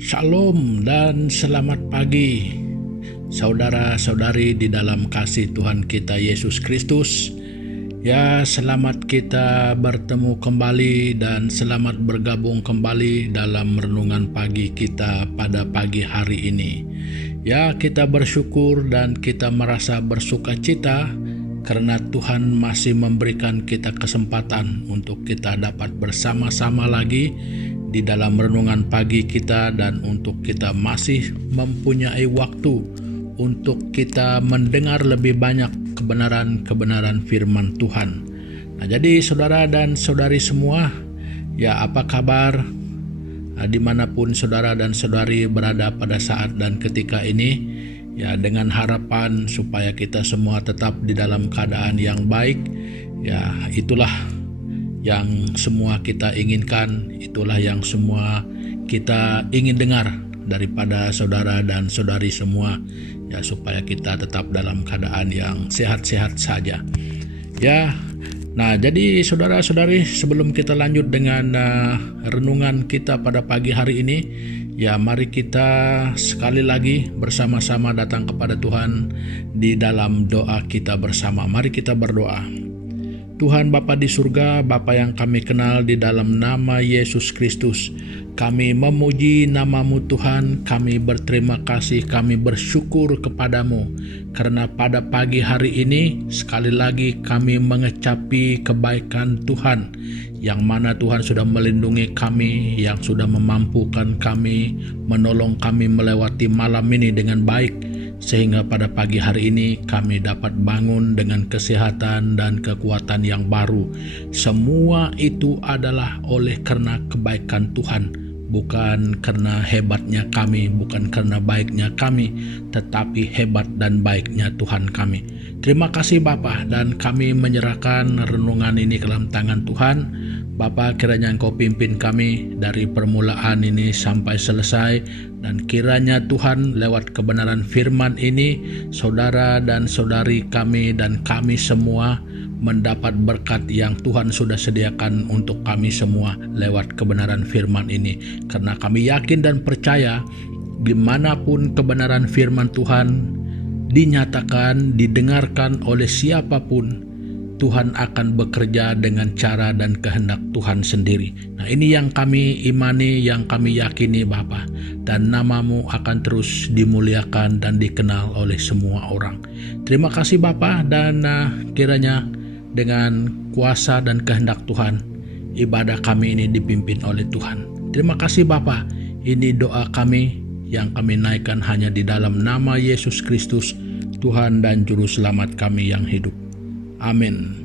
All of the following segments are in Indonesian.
Shalom dan selamat pagi saudara-saudari di dalam kasih Tuhan kita Yesus Kristus. Ya, selamat kita bertemu kembali dan selamat bergabung kembali dalam renungan pagi kita pada pagi hari ini. Ya, kita bersyukur dan kita merasa bersukacita karena Tuhan masih memberikan kita kesempatan untuk kita dapat bersama-sama lagi di dalam renungan pagi kita, dan untuk kita masih mempunyai waktu untuk kita mendengar lebih banyak kebenaran-kebenaran firman Tuhan. Nah, jadi saudara dan saudari semua, ya apa kabar? Dimanapun saudara dan saudari berada pada saat dan ketika ini, ya dengan harapan supaya kita semua tetap di dalam keadaan yang baik. Ya itulah yang semua kita inginkan, itulah yang semua kita ingin dengar daripada saudara dan saudari semua, ya supaya kita tetap dalam keadaan yang sehat-sehat saja. Ya, nah jadi saudara-saudari, sebelum kita lanjut dengan renungan kita pada pagi hari ini, ya mari kita sekali lagi bersama-sama datang kepada Tuhan di dalam doa kita bersama. Mari kita berdoa. Tuhan Bapa di surga, Bapa yang kami kenal di dalam nama Yesus Kristus, kami memuji nama-Mu Tuhan, kami berterima kasih, kami bersyukur kepadamu, karena pada pagi hari ini sekali lagi kami mengecapi kebaikan Tuhan, yang mana Tuhan sudah melindungi kami, yang sudah memampukan kami, menolong kami melewati malam ini dengan baik, sehingga pada pagi hari ini kami dapat bangun dengan kesehatan dan kekuatan yang baru. Semua itu adalah oleh karena kebaikan Tuhan, bukan karena hebatnya kami, bukan karena baiknya kami, tetapi hebat dan baiknya Tuhan kami. Terima kasih Bapa, dan kami menyerahkan renungan ini ke dalam tangan Tuhan. Bapa, kiranya Engkau pimpin kami dari permulaan ini sampai selesai, dan kiranya Tuhan lewat kebenaran firman ini, saudara dan saudari kami dan kami semua mendapat berkat yang Tuhan sudah sediakan untuk kami semua lewat kebenaran firman ini. Karena kami yakin dan percaya dimanapun kebenaran firman Tuhan dinyatakan, didengarkan oleh siapapun, Tuhan akan bekerja dengan cara dan kehendak Tuhan sendiri. Nah, ini yang kami imani, yang kami yakini Bapa, dan nama-Mu akan terus dimuliakan dan dikenal oleh semua orang. Terima kasih Bapa, dan kiranya dengan kuasa dan kehendak Tuhan, ibadah kami ini dipimpin oleh Tuhan. Terima kasih Bapa, ini doa kami yang kami naikkan hanya di dalam nama Yesus Kristus, Tuhan dan Juru Selamat kami yang hidup. Amin.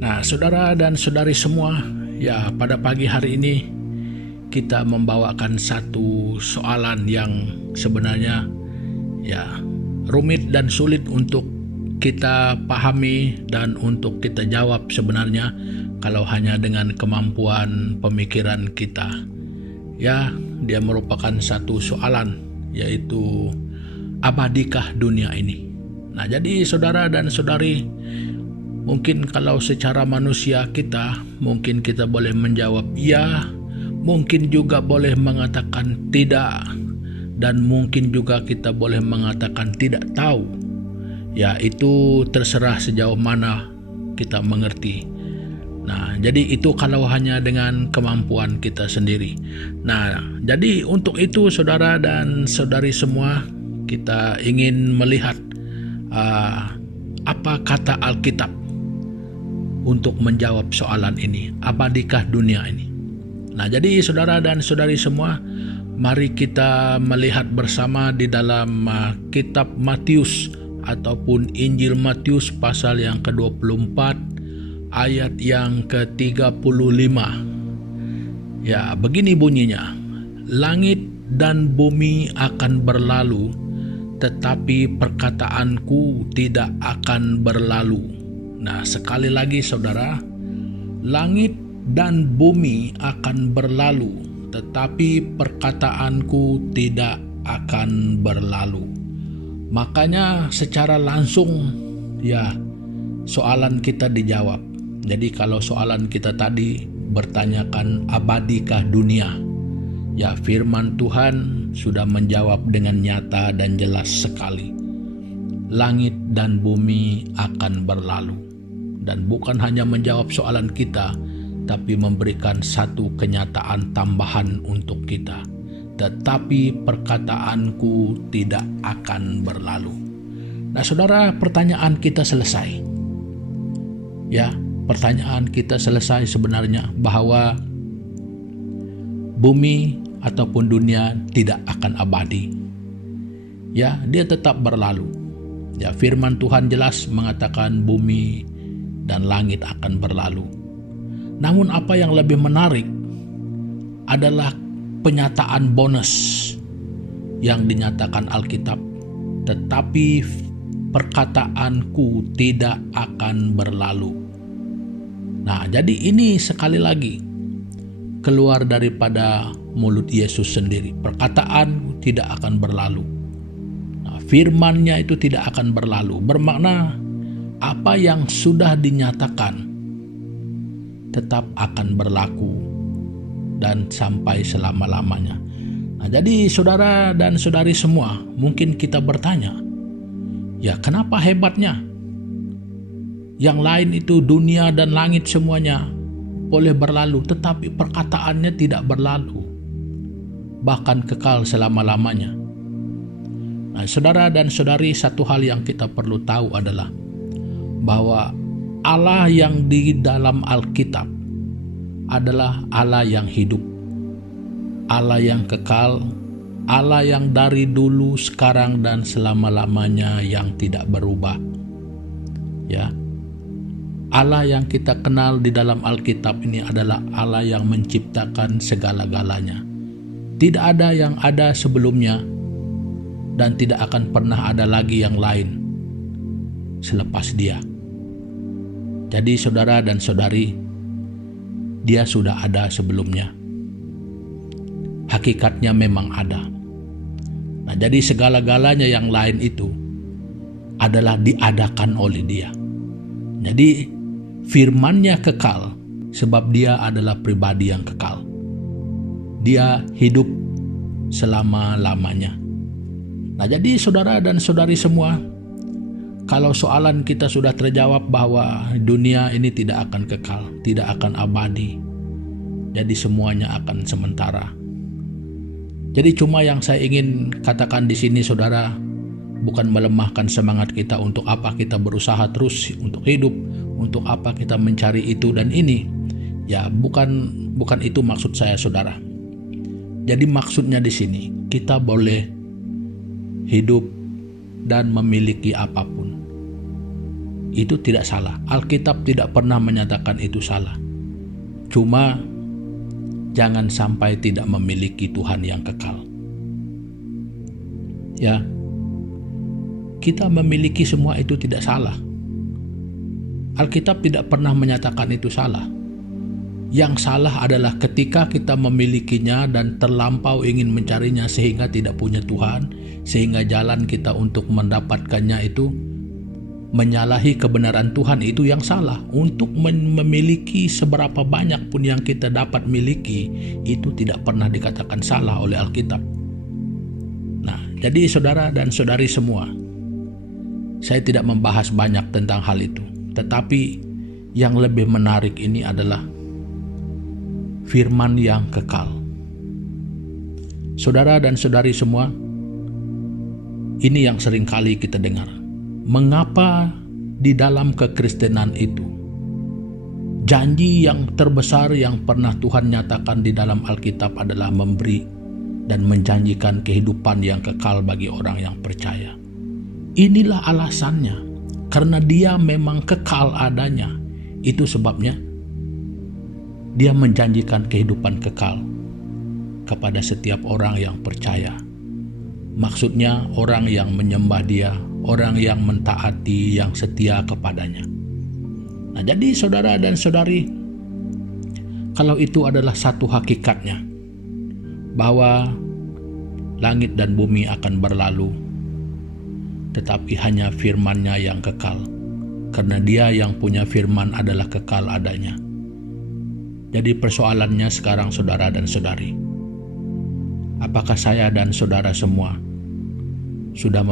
Nah, saudara dan saudari semua, ya pada pagi hari ini kita membawakan satu soalan yang sebenarnya ya rumit dan sulit untuk kita pahami dan untuk kita jawab sebenarnya kalau hanya dengan kemampuan pemikiran kita. Ya, dia merupakan satu soalan, yaitu abadikah dunia ini? Nah, jadi saudara dan saudari, mungkin kalau secara manusia kita, mungkin kita boleh menjawab ya, mungkin juga boleh mengatakan tidak, dan mungkin juga kita boleh mengatakan tidak tahu. Ya, itu terserah sejauh mana kita mengerti. Nah, jadi itu kalau hanya dengan kemampuan kita sendiri. Nah, jadi untuk itu saudara dan saudari semua, kita ingin melihat apa kata Alkitab untuk menjawab soalan ini, abadikah dunia ini? Nah, jadi saudara dan saudari semua, mari kita melihat bersama di dalam kitab Matius ataupun Injil Matius pasal yang ke-24 ayat yang ke-35. Ya, begini bunyinya. Langit dan bumi akan berlalu, tetapi perkataanku tidak akan berlalu. Nah, sekali lagi saudara, langit dan bumi akan berlalu, tetapi perkataanku tidak akan berlalu. Makanya secara langsung ya soalan kita dijawab. Jadi kalau soalan kita tadi bertanyakan abadikah dunia? Ya, firman Tuhan sudah menjawab dengan nyata dan jelas sekali. Langit dan bumi akan berlalu. Dan bukan hanya menjawab soalan kita, tapi memberikan satu kenyataan tambahan untuk kita. Tetapi perkataanku tidak akan berlalu. Nah, saudara, pertanyaan kita selesai. Ya, pertanyaan kita selesai sebenarnya bahwa bumi ataupun dunia tidak akan abadi. Ya, dia tetap berlalu. Ya, firman Tuhan jelas mengatakan bumi dan langit akan berlalu. Namun apa yang lebih menarik adalah penyataan bonus yang dinyatakan Alkitab. Tetapi perkataanku tidak akan berlalu. Nah, jadi ini sekali lagi keluar daripada mulut Yesus sendiri. Perkataan tidak akan berlalu. Nah, firman-Nya itu tidak akan berlalu. Bermakna apa yang sudah dinyatakan tetap akan berlaku dan sampai selama-lamanya. Nah, jadi saudara dan saudari semua, mungkin kita bertanya, ya kenapa hebatnya? Yang lain itu dunia dan langit semuanya boleh berlalu, tetapi perkataannya tidak berlalu, bahkan kekal selama-lamanya. Nah, saudara dan saudari, satu hal yang kita perlu tahu adalah bahwa Allah yang di dalam Alkitab adalah Allah yang hidup, Allah yang kekal, Allah yang dari dulu, sekarang, dan selama-lamanya yang tidak berubah. Ya, Allah yang kita kenal di dalam Alkitab ini adalah Allah yang menciptakan segala-galanya. Tidak ada yang ada sebelumnya dan tidak akan pernah ada lagi yang lain selepas Dia. Jadi saudara dan saudari, Dia sudah ada sebelumnya. Hakikatnya memang ada. Nah, jadi segala-galanya yang lain itu adalah diadakan oleh Dia. Jadi firman-Nya kekal sebab Dia adalah pribadi yang kekal. Dia hidup selama-lamanya. Nah, jadi saudara dan saudari semua, kalau soalan kita sudah terjawab bahwa dunia ini tidak akan kekal, tidak akan abadi, jadi semuanya akan sementara. Jadi cuma yang saya ingin katakan di sini, saudara, bukan melemahkan semangat kita untuk apa kita berusaha terus untuk hidup, untuk apa kita mencari itu dan ini. Ya, bukan itu maksud saya, saudara. Jadi maksudnya di sini kita boleh hidup dan memiliki apapun. Itu tidak salah. Alkitab tidak pernah menyatakan itu salah. Cuma jangan sampai tidak memiliki Tuhan yang kekal. Ya, kita memiliki semua itu tidak salah. Alkitab tidak pernah menyatakan itu salah. Yang salah adalah ketika kita memilikinya dan terlampau ingin mencarinya sehingga tidak punya Tuhan, sehingga jalan kita untuk mendapatkannya itu menyalahi kebenaran Tuhan. Itu yang salah. Untuk memiliki seberapa banyak pun yang kita dapat miliki, itu tidak pernah dikatakan salah oleh Alkitab. Nah, jadi saudara dan saudari semua, saya tidak membahas banyak tentang hal itu. Tetapi yang lebih menarik ini adalah firman yang kekal. Saudara dan saudari semua, ini yang sering kali kita dengar. Mengapa di dalam kekristenan itu janji yang terbesar yang pernah Tuhan nyatakan di dalam Alkitab adalah memberi dan menjanjikan kehidupan yang kekal bagi orang yang percaya. Inilah alasannya, karena Dia memang kekal adanya. Itu sebabnya Dia menjanjikan kehidupan kekal kepada setiap orang yang percaya. Maksudnya orang yang menyembah Dia, orang yang mentaati, yang setia kepadanya. Nah, jadi saudara dan saudari, kalau itu adalah satu hakikatnya, bahwa langit dan bumi akan berlalu, tetapi hanya firman-Nya yang kekal. karena Dia yang punya firman adalah kekal adanya. Jadi persoalannya sekarang saudara dan saudari, apakah saya dan saudara semua sudah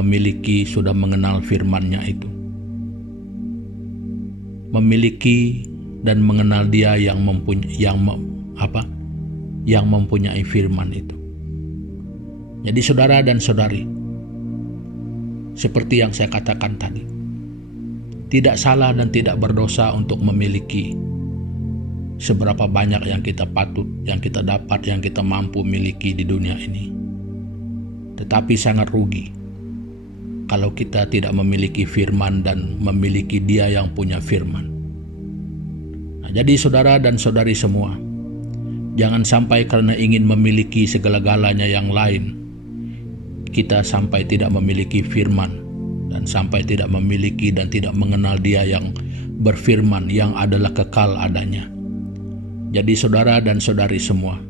mengenal firman-Nya itu? Memiliki dan mengenal Dia yang mempunyai firman itu. Jadi saudara dan saudari, seperti yang saya katakan tadi, tidak salah dan tidak berdosa untuk memiliki seberapa banyak yang kita patut, yang kita dapat, yang kita mampu miliki di dunia ini. Tetapi sangat rugi kalau kita tidak memiliki firman dan memiliki Dia yang punya firman. Nah, jadi saudara dan saudari semua, jangan sampai karena ingin memiliki segala-galanya yang lain, kita sampai tidak memiliki firman dan sampai tidak memiliki dan tidak mengenal Dia yang berfirman yang adalah kekal adanya. Jadi saudara dan saudari semua,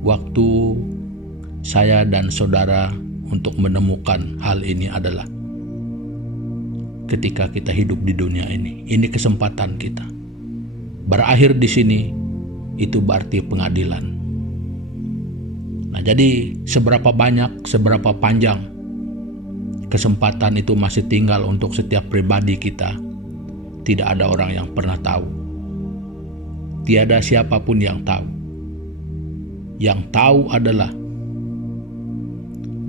waktu saya dan saudara untuk menemukan hal ini adalah ketika kita hidup di dunia ini. Ini kesempatan kita. Berakhir di sini itu berarti pengadilan. Nah, jadi seberapa banyak, seberapa panjang kesempatan itu masih tinggal untuk setiap pribadi kita, tidak ada orang yang pernah tahu. Tiada siapapun yang tahu. Yang tahu adalah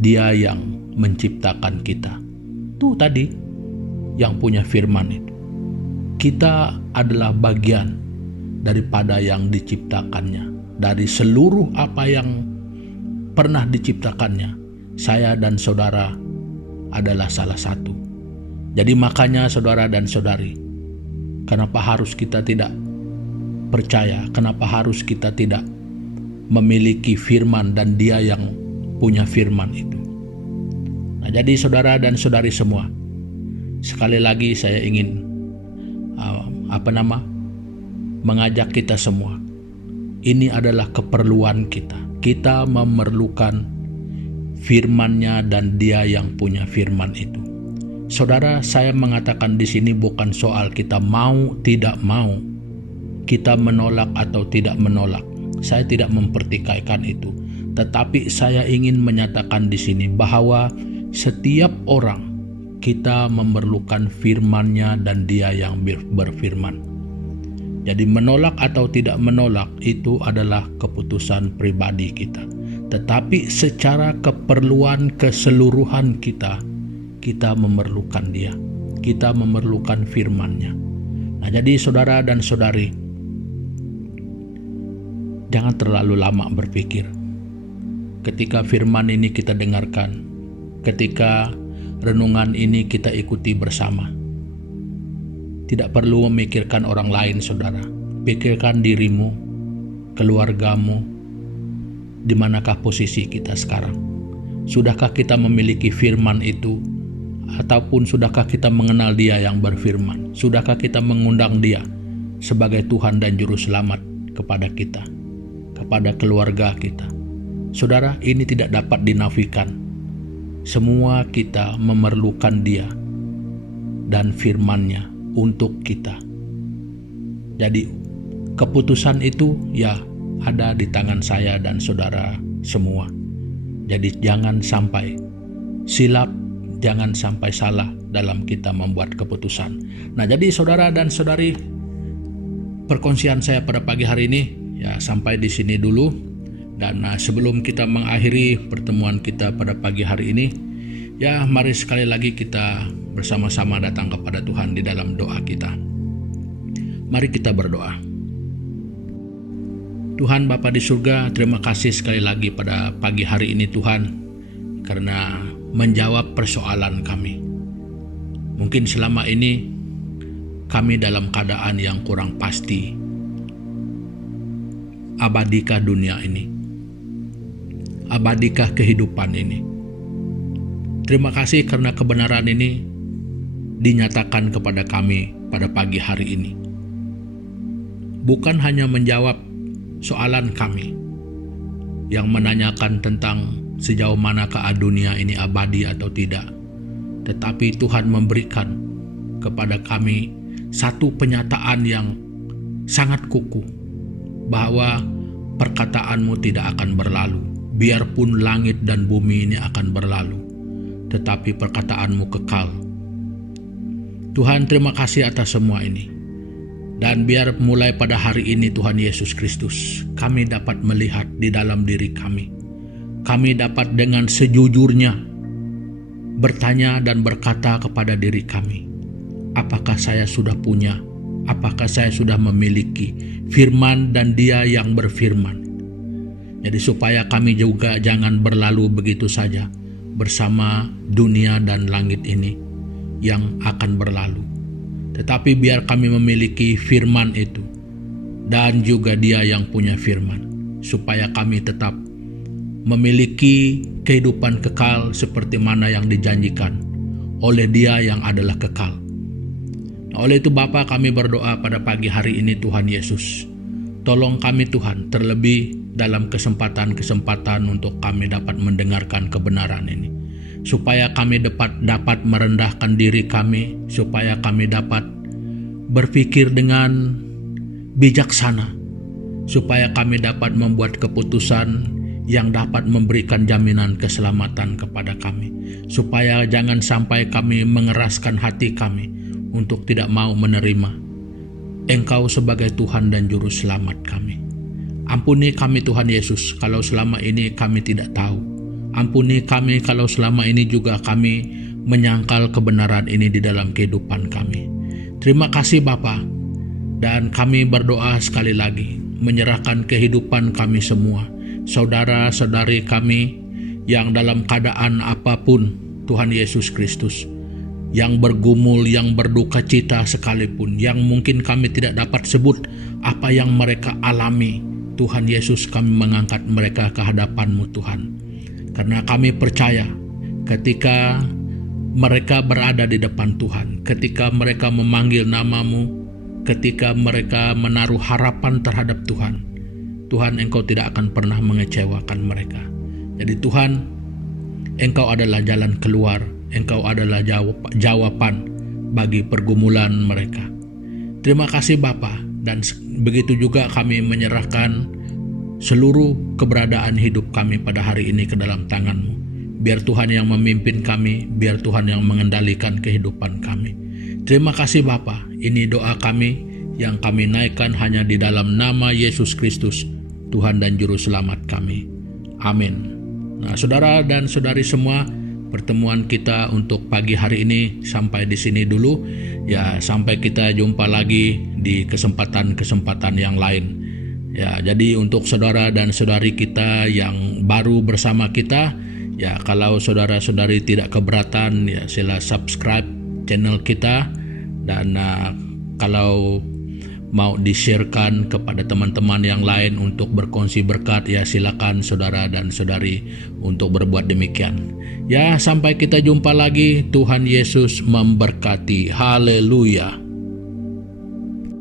Dia yang menciptakan kita. Itu tadi yang punya firman itu. Kita adalah bagian daripada yang diciptakannya. Dari seluruh apa yang pernah diciptakannya, saya dan saudara adalah salah satu. Jadi makanya saudara dan saudari, kenapa harus kita tidak percaya? Kenapa harus kita tidak memiliki firman dan Dia yang punya firman itu? Nah, jadi saudara dan saudari semua, sekali lagi saya ingin mengajak kita semua. Ini adalah keperluan kita. Kita memerlukan firman-Nya dan Dia yang punya firman itu. Saudara, saya mengatakan di sini bukan soal kita mau tidak mau, kita menolak atau tidak menolak. Saya tidak mempertikaikan itu. Tetapi saya ingin menyatakan di sini bahwa setiap orang kita memerlukan firman-Nya dan Dia yang berfirman. Jadi menolak atau tidak menolak itu adalah keputusan pribadi kita. Tetapi secara keperluan keseluruhan kita memerlukan Dia. Kita memerlukan firman-Nya. Nah, jadi saudara dan saudari, jangan terlalu lama berpikir. Ketika firman ini kita dengarkan, ketika renungan ini kita ikuti bersama, tidak perlu memikirkan orang lain, saudara. Pikirkan dirimu, keluargamu, di manakah posisi kita sekarang. Sudahkah kita memiliki firman itu? Ataupun sudahkah kita mengenal Dia yang berfirman? Sudahkah kita mengundang Dia sebagai Tuhan dan Juru Selamat kepada kita, kepada keluarga kita? Saudara, ini tidak dapat dinafikan. Semua kita memerlukan Dia dan firman-Nya untuk kita. Jadi keputusan itu ya ada di tangan saya dan saudara semua. Jadi jangan sampai silap, jangan sampai salah dalam kita membuat keputusan. Nah, jadi saudara dan saudari, perkongsian saya pada pagi hari ini ya sampai di sini dulu. Dan sebelum kita mengakhiri pertemuan kita pada pagi hari ini, ya mari sekali lagi kita bersama-sama datang kepada Tuhan di dalam doa kita. Mari kita berdoa. Tuhan Bapa di surga, terima kasih sekali lagi pada pagi hari ini Tuhan, karena menjawab persoalan kami. Mungkin selama ini kami dalam keadaan yang kurang pasti. Abadikah dunia ini? Abadikah kehidupan ini? Terima kasih karena kebenaran ini dinyatakan kepada kami pada pagi hari ini. Bukan hanya menjawab soalan kami yang menanyakan tentang sejauh manakah dunia ini abadi atau tidak, tetapi Tuhan memberikan kepada kami satu penyataan yang sangat kukuh, bahwa perkataanmu tidak akan berlalu. Biarpun langit dan bumi ini akan berlalu, tetapi perkataanmu kekal. Tuhan, terima kasih atas semua ini. Dan biar mulai pada hari ini Tuhan Yesus Kristus, kami dapat melihat di dalam diri kami. Kami dapat dengan sejujurnya bertanya dan berkata kepada diri kami, apakah saya sudah punya, apakah saya sudah memiliki firman dan Dia yang berfirman. Jadi supaya kami juga jangan berlalu begitu saja bersama dunia dan langit ini yang akan berlalu. Tetapi biar kami memiliki firman itu dan juga Dia yang punya firman, supaya kami tetap memiliki kehidupan kekal seperti mana yang dijanjikan oleh Dia yang adalah kekal. Nah, oleh itu Bapa, kami berdoa pada pagi hari ini Tuhan Yesus, tolong kami Tuhan, terlebih dalam kesempatan-kesempatan untuk kami dapat mendengarkan kebenaran ini, supaya kami dapat merendahkan diri kami, supaya kami dapat berpikir dengan bijaksana, supaya kami dapat membuat keputusan yang dapat memberikan jaminan keselamatan kepada kami, supaya jangan sampai kami mengeraskan hati kami untuk tidak mau menerima Engkau sebagai Tuhan dan Juru Selamat kami. Ampuni kami Tuhan Yesus kalau selama ini kami tidak tahu. Ampuni kami kalau selama ini juga kami menyangkal kebenaran ini di dalam kehidupan kami. Terima kasih Bapa, dan kami berdoa sekali lagi menyerahkan kehidupan kami semua, saudara-saudari kami yang dalam keadaan apapun Tuhan Yesus Kristus, yang bergumul, yang berduka cita sekalipun, yang mungkin kami tidak dapat sebut apa yang mereka alami. Tuhan Yesus, kami mengangkat mereka ke hadapan-Mu Tuhan. Karena kami percaya ketika mereka berada di depan Tuhan, ketika mereka memanggil nama-Mu, ketika mereka menaruh harapan terhadap Tuhan, Tuhan, Engkau tidak akan pernah mengecewakan mereka. Jadi Tuhan, Engkau adalah jalan keluar, Engkau adalah jawaban bagi pergumulan mereka. Terima kasih Bapa, dan begitu juga kami menyerahkan seluruh keberadaan hidup kami pada hari ini ke dalam tangan-Mu. Biar Tuhan yang memimpin kami, biar Tuhan yang mengendalikan kehidupan kami. Terima kasih Bapa, ini doa kami yang kami naikkan hanya di dalam nama Yesus Kristus, Tuhan dan Juru Selamat kami. Amin. Nah, saudara dan saudari semua, pertemuan kita untuk pagi hari ini sampai di sini dulu. Ya, sampai kita jumpa lagi di kesempatan-kesempatan yang lain. Ya, jadi untuk saudara dan saudari kita yang baru bersama kita, ya kalau saudara-saudari tidak keberatan, ya sila subscribe channel kita, dan kalau mau di-sharekan kepada teman-teman yang lain untuk berkongsi berkat, ya silakan saudara dan saudari untuk berbuat demikian. Ya, sampai kita jumpa lagi. Tuhan Yesus memberkati. Haleluya.